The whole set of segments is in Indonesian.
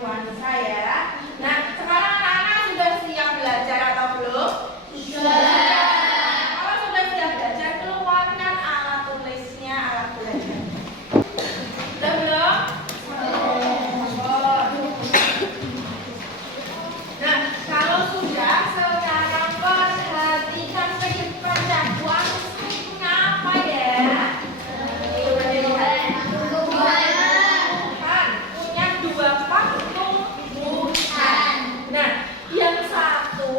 nuansa ya. Nah, sekarang anak-anak sudah siap belajar atau belum? Sudah. Kalau sudah siap belajar, keluarkan alat tulisnya, alat belajar. Sudah belum? Nah, kalau sudah, sekarang perhatikan ke depan dan tulisnya apa ya? Punya dua patung Tuhan. Nah, yang satu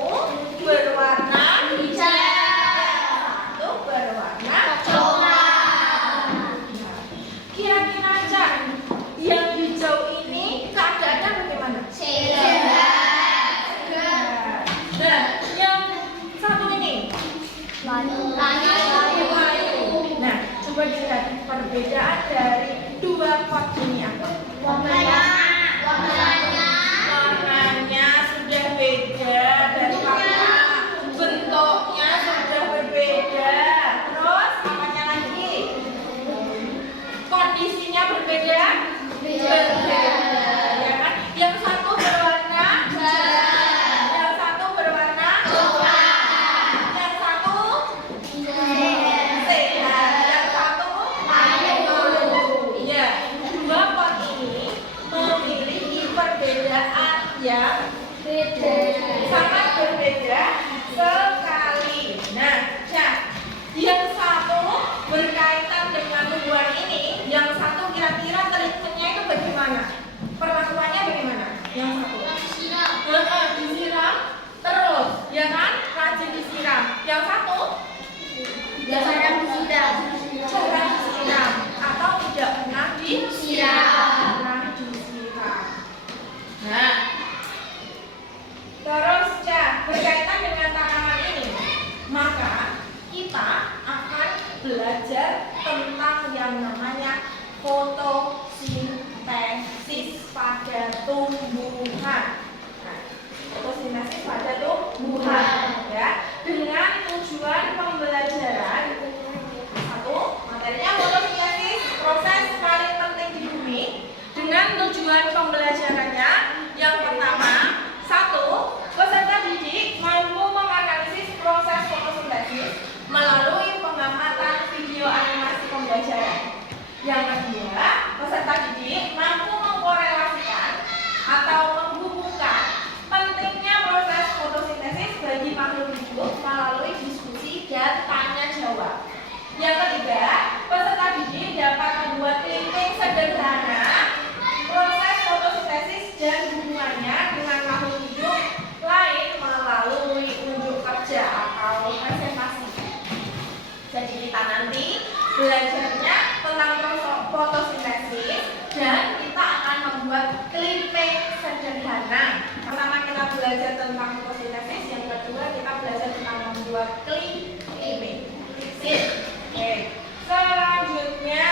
berwarna hijau, satu berwarna coklat. Kira-kira aja, yang hijau ini keadaannya bagaimana? Nah, yang satu ini nah, coba dilihat perbedaan dari dua pot ini apa? Warnanya sudah beda dari warna, bentuknya sudah berbeda. Terus apanya lagi? Kondisinya berbeda? Berbeda, ya kan? Yang satu berwarna hijau, yang satu berwarna coklat, yang satu sehat, yang satu ya. Dua pot ini memiliki perbedaan yang sangat berbeda sekali. Nah, yang satu berkaitan dengan tumbuhan ini, yang satu kira-kira treatmentnya itu bagaimana? Perlakuannya bagaimana? Yang satu disiram terus, ya kan? Rajin disiram. Yang satu jarang disiram atau tidak pernah disiram. Nah, terus berkaitan dengan tanaman ini, maka kita akan belajar tentang yang namanya fotosintesis pada tumbuhan. Nah, fotosintesis pada tumbuhan, ya, dengan tujuan pembelajaran. Satu, materinya fotosintesis, proses paling penting di bumi. Dengan tujuan pembelajarannya, yang pertama, satu, peserta didik mampu menganalisis proses fotosintesis melalui pengamatan video animasi pembelajaran. Yang kedua, peserta didik mampu mengkorelasikan atau menghubungkan pentingnya proses fotosintesis bagi makhluk hidup melalui diskusi dan tanya jawab. Yang ketiga, peserta didik dapat membuat clipping sederhana proses fotosintesis dan hubungannya dengan makhluk hidup lain melalui unjuk kerja atau presentasi. Jadi kita nanti belajarnya tentang fotosintesis dan kita akan membuat clipping sederhana. Pertama kita belajar tentang fotosintesis, yang kedua kita belajar tentang membuat clipping. Oke. Selanjutnya,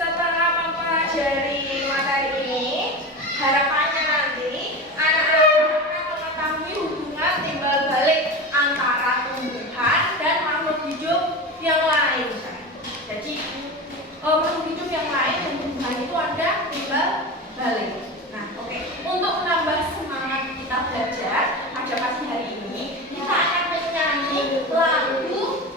setelah mempelajari materi ini, harapannya nanti anak-anak akan mengetahui hubungan timbal balik antara tumbuhan dan makhluk hidup yang lain. Jadi makhluk hidup yang lain dan tumbuhan itu ada timbal balik. Nah, oke. Untuk menambah semangat kita belajar, pada pagi hari ini kita akan menyanyi lagu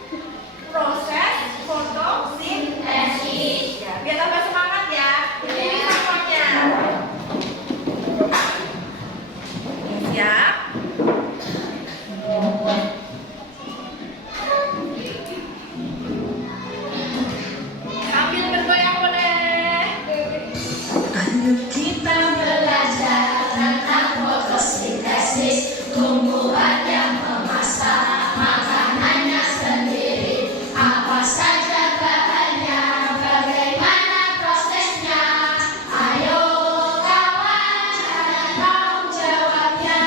proses fotosintesis. Ya, biar tambah semangat ya. Ini sampelnya. Siap? Sambil bergoyang boleh. Ayo kita belajar tentang fotosintesis, tumbuhan yang memasak makanannya sendiri. Apa saja bahannya, bagaimana prosesnya? Ayo kawan, cari tahu jawabnya.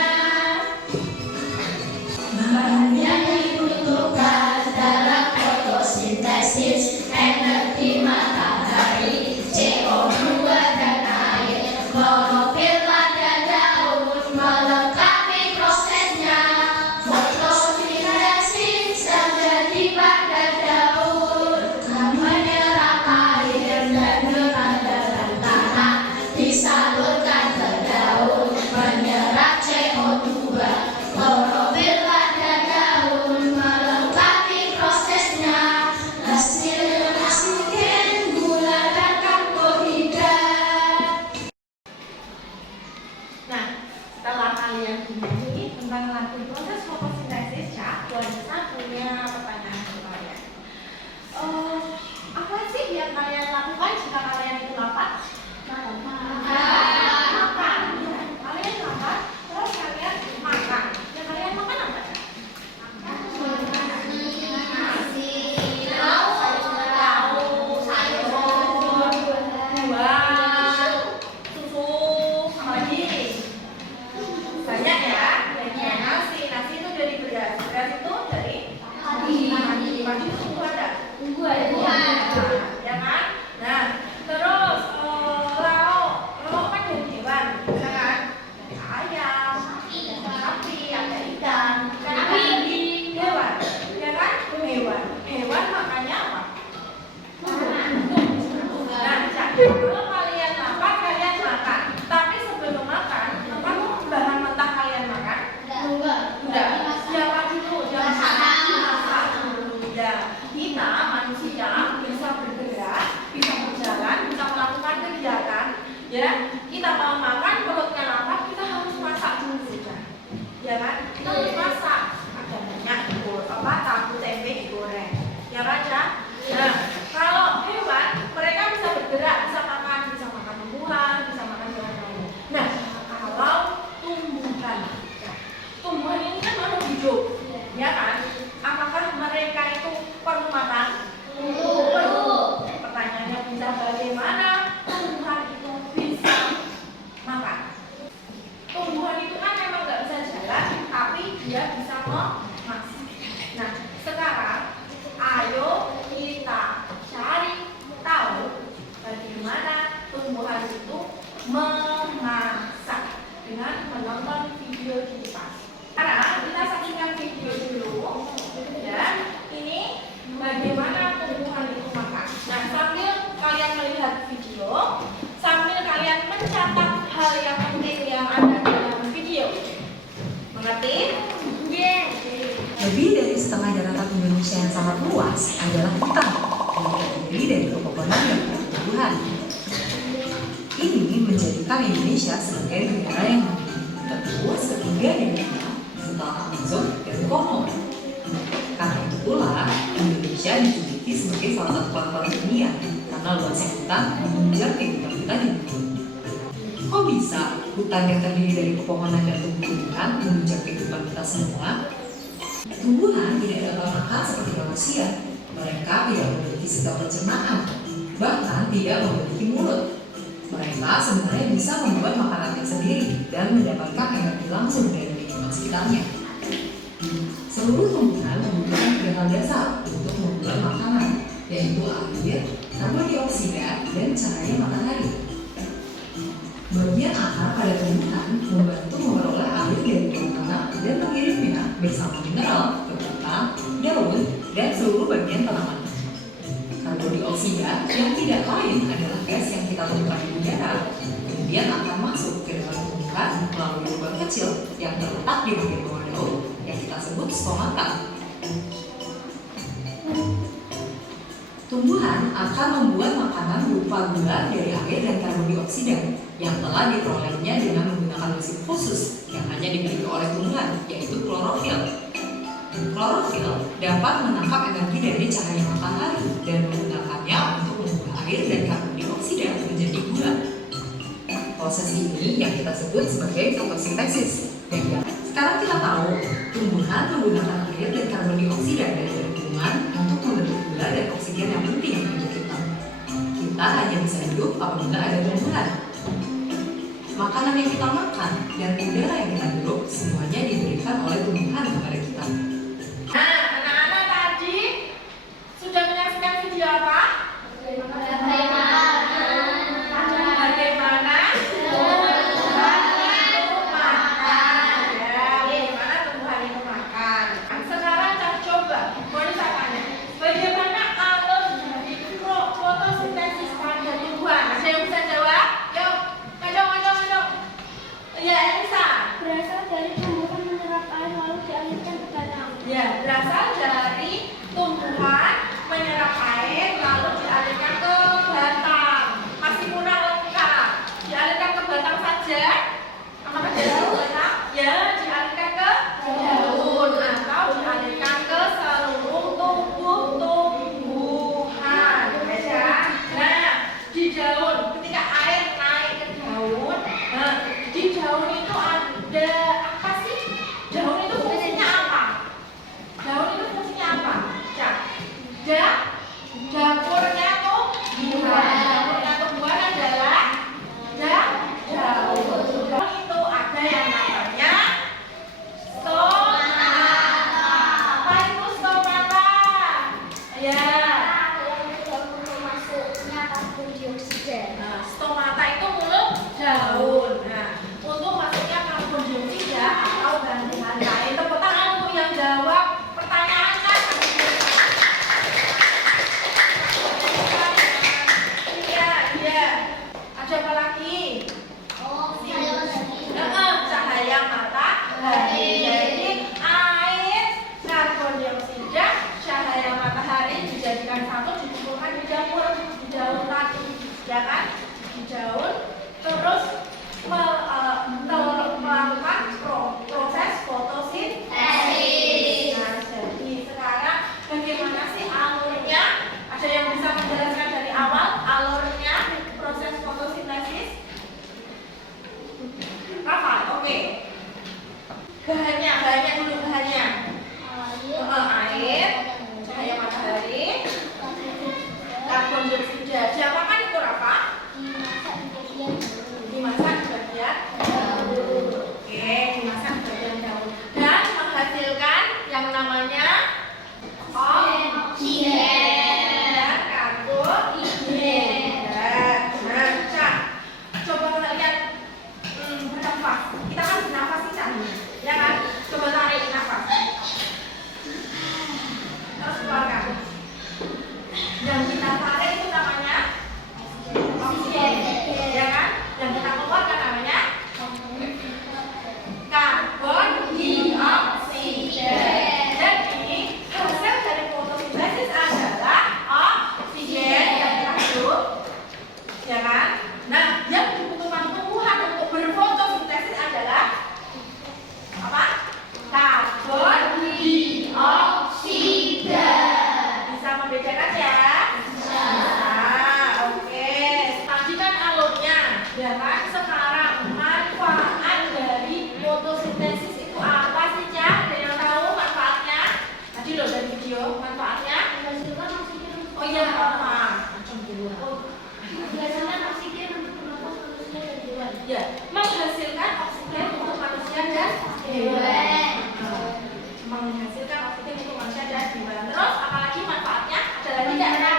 Bahan yang dibutuhkan dalam fotosintesis: energi matahari, CO2 dan air, klorofil pada daun melengkapi prosesnya. Fotosintesis terjadi pada daun, menyerap air dan dengan tanah disalurkan ke daun. Ya, kita mau makan perutnya lapar, kita harus masak dulu kan. Ya kan? Kita harus masak. Ada banyak tahu tempe digoreng. Ya kan, ya? Nah, kalau hewan, mereka bisa bergerak, bisa makan tumbuhan, bisa makan daun-daun. Nah, kalau tumbuhan ini kan makhluk hidup, ya kan? Apakah mereka itu perlu makan? Perlu. Pertanyaannya bisa bagaimana tumbuhan itu bisa makan? Tumbuhan itu kan memang nggak bisa jalan, tapi dia bisa memasak. Nah, sekarang ayo kita cari tahu bagaimana tumbuhan itu memasak dengan menonton video di depan. Sekarang kita saksikan video dulu, ya. Ini bagaimana tumbuhan itu makan. Nah, sambil kalian melihat video, sambil kalian mencatat hal yang penting yang ada dalam video. Mengerti? Yes. Lebih dari setengah daratan Indonesia yang sangat luas adalah hutan yang terdiri dari pepohonan dan tumbuhan. Ini menjadikan Indonesia sebagai negara yang memiliki hutan luas ketiga di dunia setelah Amazon dan Kongo. Karena itu pula Indonesia dijuluki sebagai salah satu paru-paru dunia karena luasnya hutan menunjang kehidupan di dunia. Kok bisa hutan yang terdiri dari pepohonan dan tumbuhan menunjang kehidupan kita semua? Tumbuhan tidak dapat makan seperti manusia. Mereka tidak memiliki sistem pencernaan, bahkan tidak memiliki mulut. Mereka sebenarnya bisa membuat makanannya sendiri dan mendapatkan energi langsung dari lingkungan sekitarnya. Seluruh tumbuhan membutuhkan 3 hal dasar untuk membuat makanan, yaitu air, karbon dioksida, dan cahaya matahari. Bagian akar pada tumbuhan membantu memperoleh air dari bawah tanah dan mengirimnya bersama mineral ke batang, daun, dan seluruh bagian tanaman. Karbon dioksida yang tidak lain adalah gas yang kita temukan di udara, kemudian akan masuk ke dalam tumbuhan melalui lubang kecil yang terletak di bagian bawah daun yang kita sebut stomata. Tumbuhan akan membuat makanan berupa gula dari air dan karbon dioksida yang telah diperolehnya dengan menggunakan mesin khusus yang hanya dimiliki oleh tumbuhan, yaitu klorofil. Klorofil dapat menangkap energi dari cahaya matahari dan menggunakannya untuk mengubah air dan karbon dioksida menjadi gula. Proses ini yang kita sebut sebagai fotosintesis. Dan sekarang kita tahu tumbuhan menggunakan air dan karbon dioksida dari lingkungan untuk membentuk gula dan oksigen yang penting untuk kita. Kita hanya bisa hidup apabila ada tumbuhan. Makanan yang kita makan dan udara yang kita hirup semuanya diberikan oleh tumbuhan kepada kita. Nah, anak-anak tadi sudah menyaksikan video apa? Bagaimana tumbuhan itu makan. Ya, bagaimana tumbuhan itu makan. Sekarang kita coba, boleh saya tanya, bagaimana alur dari fotosintesis pada tumbuhan? Ada yang bisa jawab? Yuk, ngajong. Ya, Elisa. Berasal dari tumbuhan menyerap air lalu dialirkan ke batang. Ya, berasal dari tumbuhan menyerap air lalu dialirkan ke batang. Masih kurang lengkap. Dialirkan ke batang saja. Apakah dialirkan ke batang? Ya, dialirkan ke daun atau dialirkan ke seluruh tubuh tumbuhan. Ya. Nah, di daun ketika air naik ke daun, nah, di daun itu ada apa sih? Daun itu fungsinya apa? Daun itu fungsinya apa? Dapurnya tumbuhan. Dapurnya tumbuhan adalah daun. Daun itu ada yang namanya stomata. Apa itu stomata? Ya. Masuknya karbon dioksida. Nah, stomata itu mulut daun. Nah, untuk masuknya karbon dioksida atau bahan-bahan lain. Tepuk tangan untuk yang jawab pertanyaan kan? Iya. Ada apa lagi? Cahaya matahari. Jadi air, karbon dioksida, cahaya matahari dijadikan satu, dikumpulkan di daun tadi, ya kan? Di daun. Bahannya dulu bahannya. Air, cahaya matahari, karbon dioksida. Diapakan itu Rafa? Dimasak di bagian daun. Oke, dimasak di bagian daun. Dan menghasilkan yang namanya oksigen dan karbonhidrat. Nah, coba kalian bernafas. Kita kan bernafas nih Cak. Ya kan? Coba tarik nafas. Terus keluarkan. Yang kita tarik itu namanya oksigen, ya kan? Yang kita keluarkan namanya karbon dioksida. Jadi hasil dari fotosintesis adalah oksigen yang kita hidup, ya kan? Nah, yang dibutuhkan tumbuhan untuk berfotosintesis adalah apa? Karbon dioksida. Bisa membedakan ya? Nah, oke. Tadi kan alurnya, ya kan? Sekarang manfaat dari fotosintesis itu apa sih, Cak? Ada yang tahu manfaatnya? Tadi loh dari video manfaatnya. Oh iya, apa? Ya, menghasilkan oksigen untuk manusia dan hewan. Menghasilkan oksigen untuk manusia dan hewan. Terus apalagi manfaatnya? Ada lagi tidak?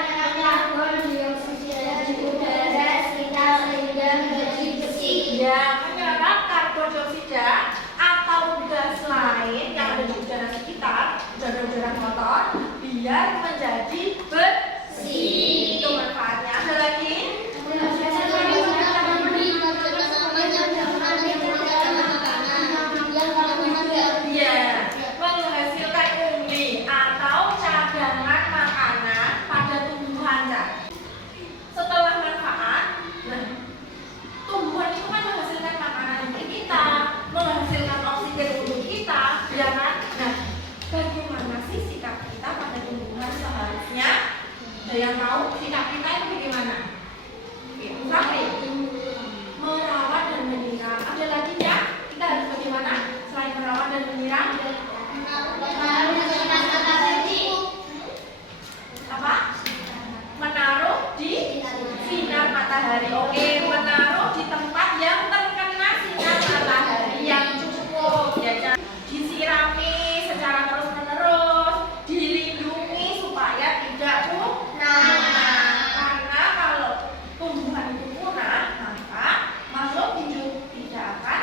Ya, menyerap karbon dioksida atau gas lain yang ada di udara sekitar, udara-udara kotor, biar menjadi bersih. Itu manfaatnya. Ada lagi? Iya, menghasilkan umbi atau cadangan makanan pada tumbuhan. Setelah manfaat, nah, tumbuhan itu kan menghasilkan makanan untuk kita, menghasilkan oksigen untuk kita, ya kan? Nah, bagaimana sih sikap kita pada tumbuhan seharusnya? Ada yang tahu sikap kita itu bagaimana? Oke, merawat dan menyiram. Ada lagi ya? Kita harus bagaimana? Selain merawat dan menyiram, apa? Menaruh di sinar matahari. Oke, menaruh di tempat yang terkena sinar matahari yang cukup, ya Cak. Disirami secara terus-menerus, dilindungi supaya tidak punah. Karena kalau tumbuhan itu punah, maka makhluk hidup tidak akan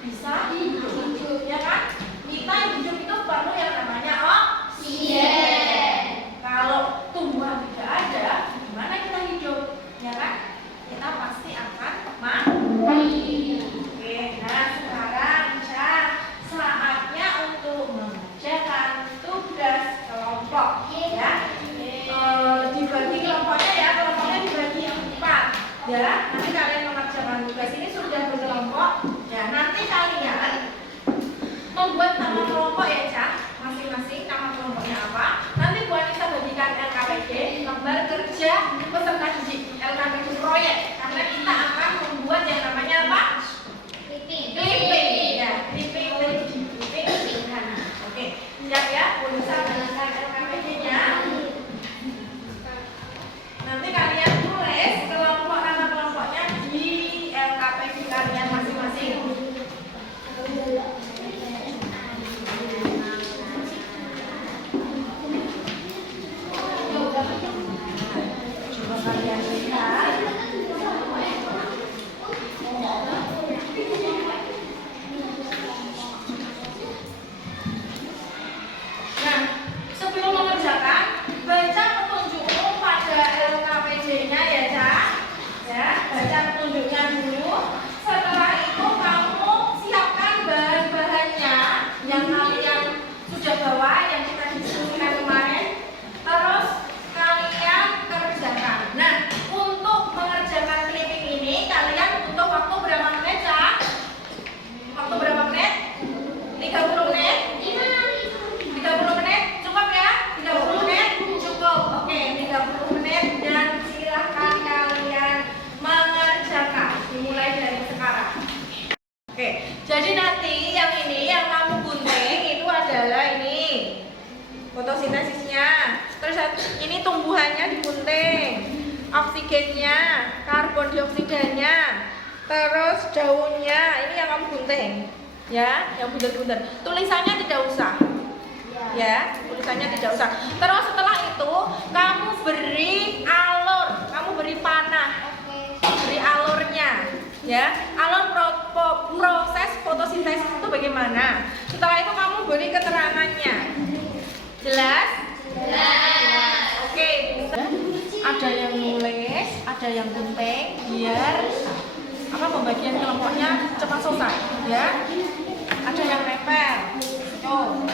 bisa hidup, ya kan? Kita hidup itu perlu yang namanya oksigen. Kalau tumbuhan tidak ada, gimana kita hidup? Ya kan? Kita pasti akan mati. Oke, nah sekarang Cak, saatnya untuk mengerjakan tugas kelompok. Ya, dibagi kelompoknya ya, kelompoknya dibagi 4. Ya, nanti kalian mengerjakan tugas ini sudah berkelompok. Ya, nanti kalian membuat nama kelompok ya Cak, masing-masing nama kelompoknya apa. Nanti Bu Anissa bagikan LKPD, lembar kerja peserta didik, LKPD proyek, karena kita akan membuat yang namanya apa? Clipping. Ya, clipping sederhana. Oke, siap ya? Bu Anissa bagikan LKPD-nya. Nanti kalian tulis kelompok nama kelompoknya di LKPD kalian masing-masing. Coba kalian lihat. Nah, sebelum mengerjakan, baca petunjuk umum pada LKPD-nya ya Cak. Ya, baca petunjuknya dulu. Setelah itu kamu siapkan bahan-bahannya yang kalian sudah bawa, yang kita diskusikan kemarin. Terus kalian kerjakan. Nah, untuk mengerjakan clipping ini kalian butuh waktu berapa menit Cak? Waktu berapa menit? 30 menit? 30 menit? Cukup ya? 30 menit? Cukup. Oke, 30 menit dan silahkan kalian mengerjakan. Dimulai dari sekarang. Oke, jadi nanti yang ini yang kamu fotosintesisnya. Terus ini tumbuhannya digunting, oksigennya, karbon dioksidanya, terus daunnya ini yang kamu gunting, ya, yang bunder-bunder. Tulisannya tidak usah, ya, tulisannya tidak usah. Terus setelah itu kamu beri alur, kamu beri panah, beri alurnya, ya, alur proses fotosintesis itu bagaimana. Setelah itu kamu beri keterangannya. Jelas? Jelas. Oke, ada yang nulis, ada yang gunting, biar pembagian kelompoknya cepat selesai, ya. Ada yang nempel. Tuh.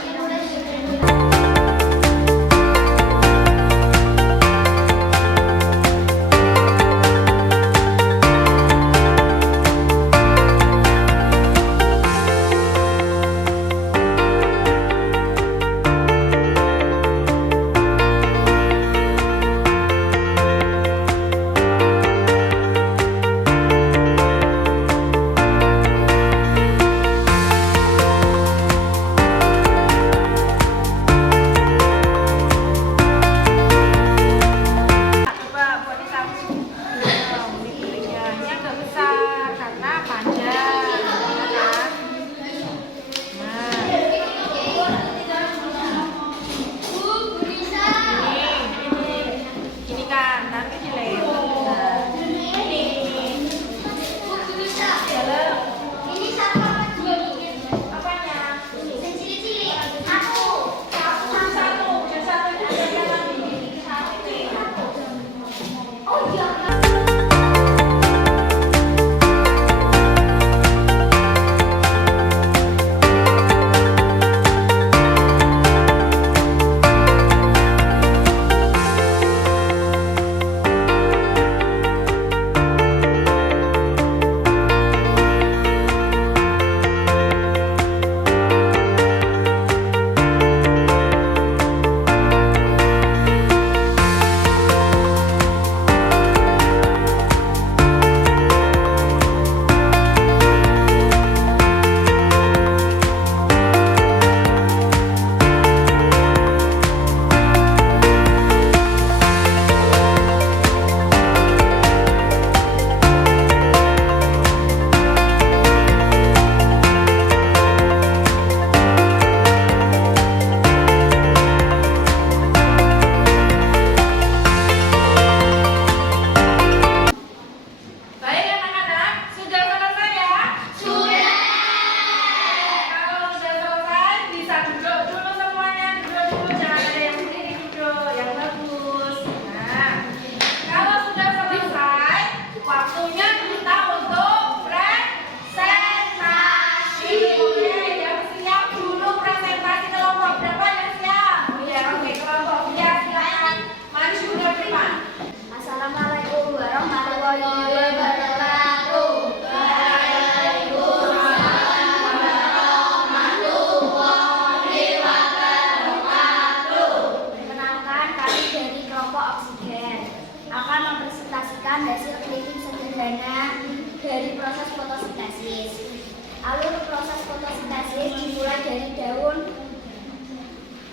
Dari proses fotosintesis. Alur proses fotosintesis dimulai dari daun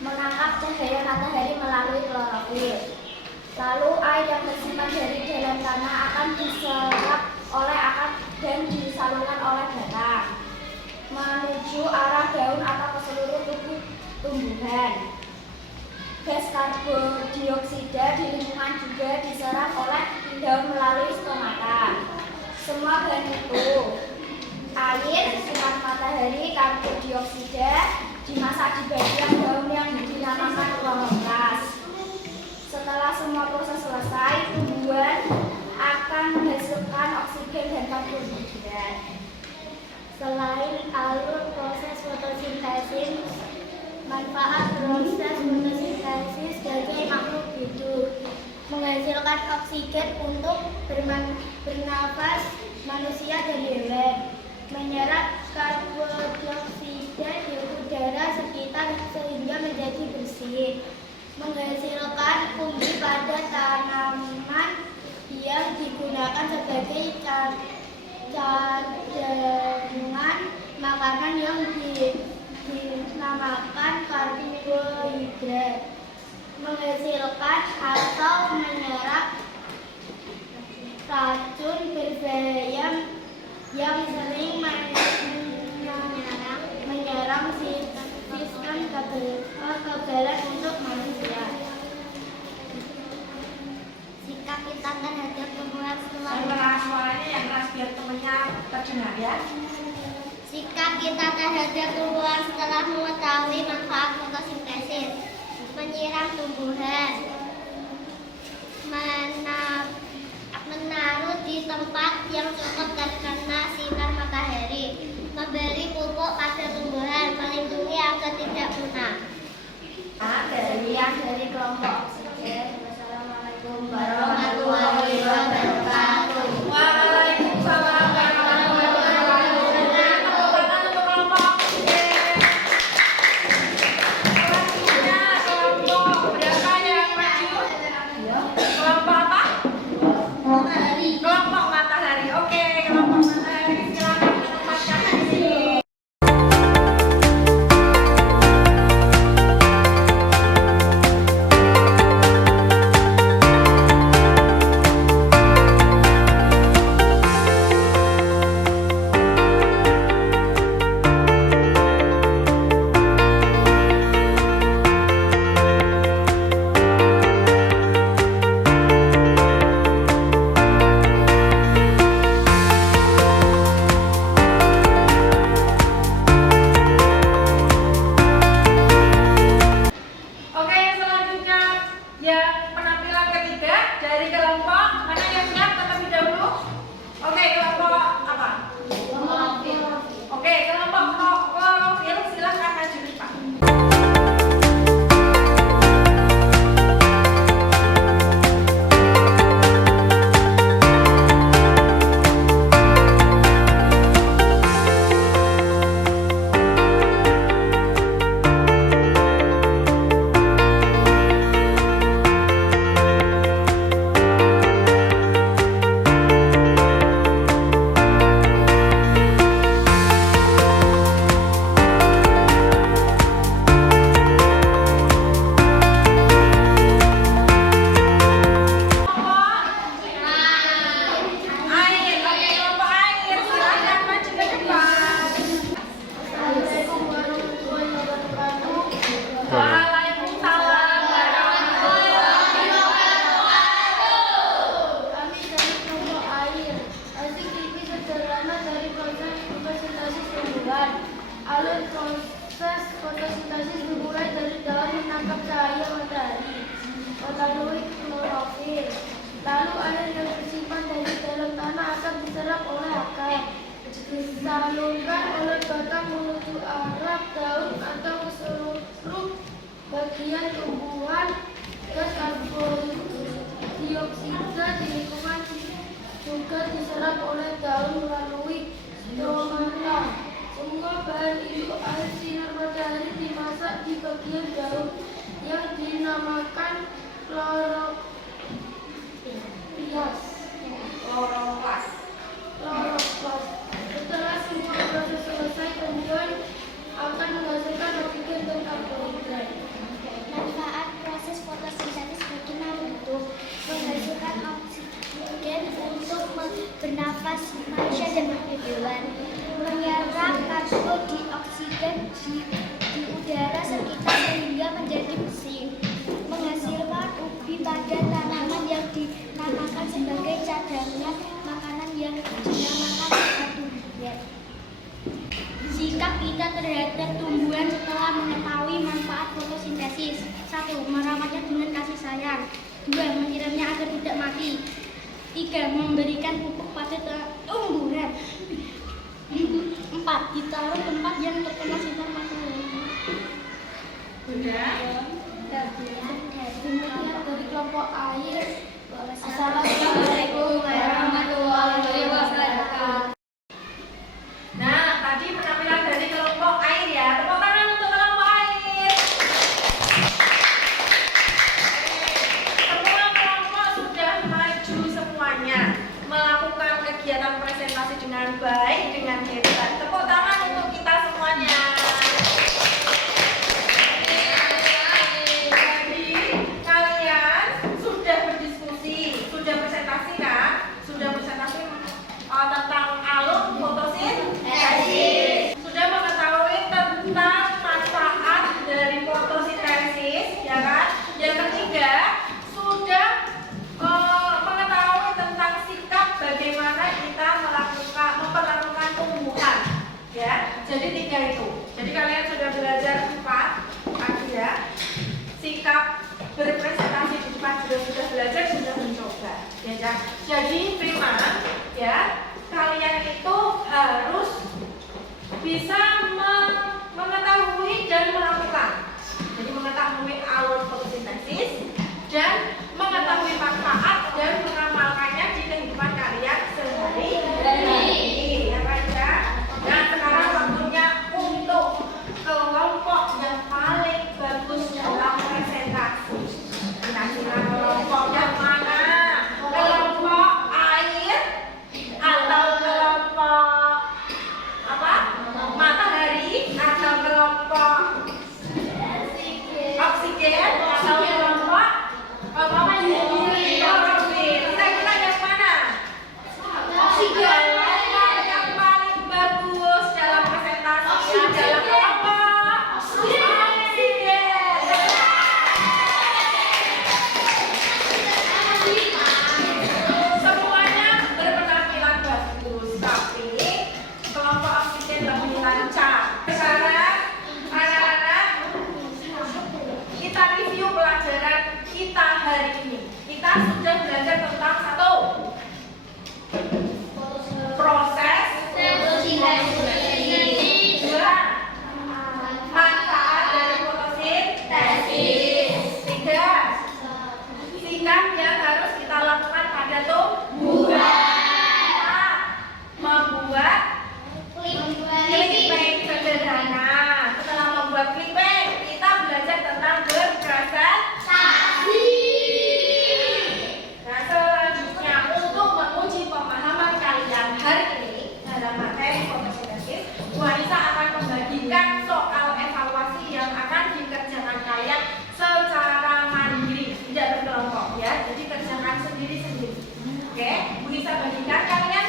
menangkap cahaya matahari melalui klorofil. Lalu air yang tersimpan dari dalam tanah akan diserap oleh akar dan disalurkan oleh batang menuju arah daun atau ke seluruh tubuh tumbuhan. Gas karbon dioksida di lingkungan juga diserap oleh daun melalui stomata. Semua bahan itu, air, sinar matahari, karbon dioksida dimasak di bagian daun yang dinamakan kloroplast. Setelah semua proses selesai, tumbuhan akan menghasilkan oksigen dan karbohidrat. Selain alur proses fotosintesis, manfaat proses fotosintesis sebagai makhluk hidup menghasilkan oksigen untuk bernafas manusia dan hewan, menyerap karbon dioksida di udara sekitar sehingga menjadi bersih, menghasilkan umbi pada tanaman yang digunakan sebagai cadangan makanan yang dinamakan karbohidrat. menghasilkan atau menyerap racun berbahaya yang sering menyerang sistem kekebalan untuk manusia. Sikap kita terhadap tumbuhan Saya keras suaranya yang keras biar temennya terdengar ya. Sikap kita terhadap tumbuhan setelah mengetahui manfaat fotosintesis, menyiram tumbuhan, menaruh di tempat yang cukup terkena sinar matahari, memberi pupuk pada tumbuhan, melindungi agar tidak punah. Dari kelompok. Wassalamualaikum Warahmatullahi wabarakatuh. Waalaikumsalam warahmatullahi wabarakatuh. Tepuk tangan untuk kelompok. Selanjutnya kelompok berapa yang maju? Kelompok apa? Kelompok matahari. Oke, kelompok matahari silakan menempatkan diri. Oke, selanjutnya yang penampilan ketiga dari kelompok mana yang siap terlebih dahulu? Oke, kelompok apa? Oke, kelompok klorofil silahkan maju Pak. Air, oke kelompok air silahkan maju ke depan. Assalamualaikum warahmatullahi wabarakatuh. Waalaikumsalam warahmatullahi wabarakatuh. Kami dari kelompok air. Asik ini sederhana dari proses fotosintesis tumbuhan. Alur proses fotosintesis dimulai dari daun menangkap cahaya matahari melalui klorofil. Lalu air yang tersimpan dari dalam tanah akan diserap oleh akar, disalurkan oleh batang menuju arah daun atau ke seluruh bagian tumbuhan. Gas karbon dioksida di lingkungan juga diserap oleh daun melalui stomata. Semua bahan itu air sinar matahari dimasak di bagian daun yang dinamakan klorofil. Kloroplas. Setelah semua proses selesai, tumbuhan akan menghasilkan oksigen dan karbohidrat. Manfaat proses fotosintesis bagi makhluk menghasilkan oksigen untuk bernafas manusia dan hewan, menyerap karbon dioksida di udara sekitar sehingga menjadi besi, menghasilkan ubi pada tanaman yang dinamakan sebagai cadangan makanan yang dinamakan karbohidrat. Sikap kita terhadap tumbuhan setelah mengetahui manfaat fotosintesis. 1. Merawatnya dengan kasih sayang. 2. Menyiramnya agar tidak mati. 3. Memberikan pupuk pada tumbuhan. 4. Ditaruh tempat yang terkena sinar matahari. Sudah? Demikian dari kelompok air. Assalamualaikum warahmatullahi wabarakatuh. Nah, tadi penampilan dari kelompok air ya. Tepuk tangan untuk kelompok air. Semua kelompok sudah maju semuanya, melakukan kegiatan presentasi dengan baik, dengan hebat. Tepuk tangan untuk kita semuanya. Jadi Jadi 3 itu. Jadi kalian sudah belajar 4 tadi ya. Sikap berpresentasi di depan sudah belajar, sudah mencoba. Ya. Jadi prima ya, kalian itu harus bisa mengetahui dan melakukan. Jadi mengetahui alur fotosintesis dan mengetahui manfaat dan mengamalkannya di kehidupan kalian sehari-hari. Ya kan ya? Nah sekarang waktunya untuk kelompok yang paling bagus dalam presentasi. Nah kelompok yang mana? Kelompok air atau kelompok apa? Matahari atau kelompok oksigen atau kelompok apa? Kira-kira yang mana? Oksigen. Yang paling bagus dalam presentasi adalah kelompok oksigen. Semuanya berpenampilan bagus, tapi kelompok oksigen lebih lancar. Sekarang anak-anak, kita review pelajaran kita hari ini. Kita sudah belajar tentang satu, proses fotosintesis. 2, manfaat dari fotosintesis. 3, sikap yang harus kita lakukan pada tumbuhan. 4, membuat clipping sederhana. Setelah membuat clipping, kita belajar tentang berpresentasi. Nah, selanjutnya untuk menguji pemahaman kalian hari ini dalam materi fotosintesis, Bu Anissa akan membagikan soal evaluasi yang akan dikerjakan kalian secara mandiri, tidak berkelompok ya. Jadi kerjakan sendiri-sendiri. Oke, Bu Anissa bagikan kalian.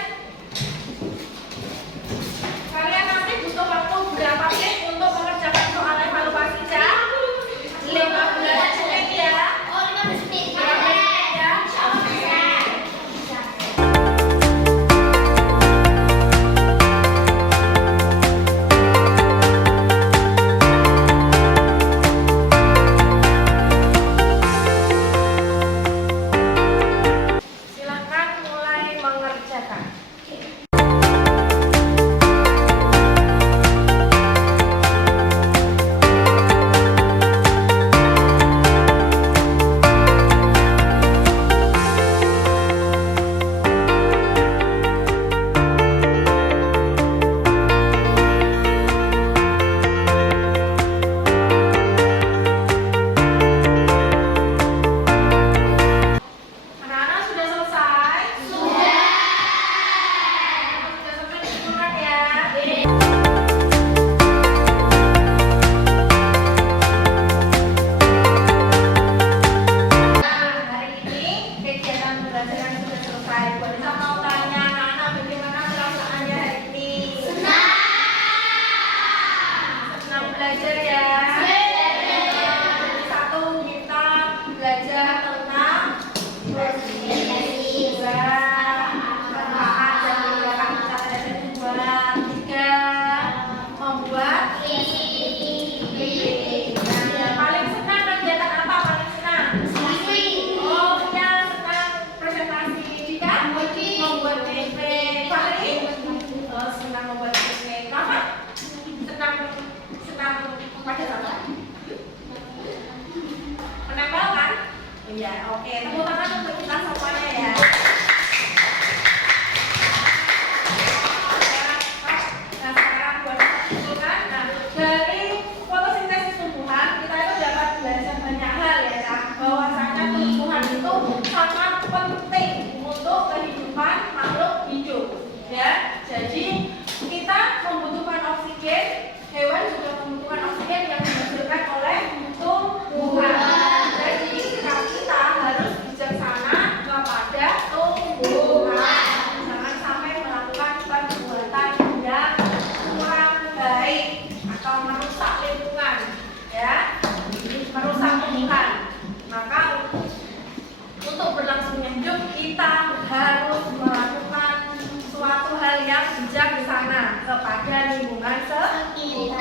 Kalian nanti butuh waktu berapa menit untuk mengerjakan soal evaluasi ya? 15 menit ya. Oh, 15 menit. Ya. Silakan mulai mengerjakan. Anak-anak sudah selesai? Sudah. Sudah selesai dikumpulkan ya. Nah, hari ini kegiatan pembelajaran sudah selesai. Bu Anissa mau tanya anak-anak bagaimana perasaannya hari ini? Senang belajar ya. Jadi 1 kita belajar tentang fotosintesis. 2, manfaat dan tindakan kita pada tumbuhan. 3, membuat clipping. Nah, paling senang kegiatan apa? Paling senang? Oh ya, senang presentasi. Jika membuat clipping. Fahri? Oh, senang membuat clipping. Apa? Senang pada apa? Menempel kan? Oh iya, oke. Tepuk tangan untuk kita semuanya ya. Nah, sekarang buat simpulkan. Nah, dari fotosintesis tumbuhan kita itu dapat belajar banyak hal ya, Kak. Bahwasanya tumbuhan itu sangat penting untuk kehidupan makhluk hidup. Ya, jadi kita membutuhkan oksigen, hewan juga membutuhkan oksigen yang dihasilkan oleh tumbuhan. Jadi sikap kita harus bijaksana kepada tumbuhan. Jangan sampai melakukan perbuatan yang kurang baik atau merusak lingkungan, ya, merusak tumbuhan. Maka untuk berlangsungnya hidup kita harus melakukan suatu hal yang bijaksana. kepada lingkungan sekitar.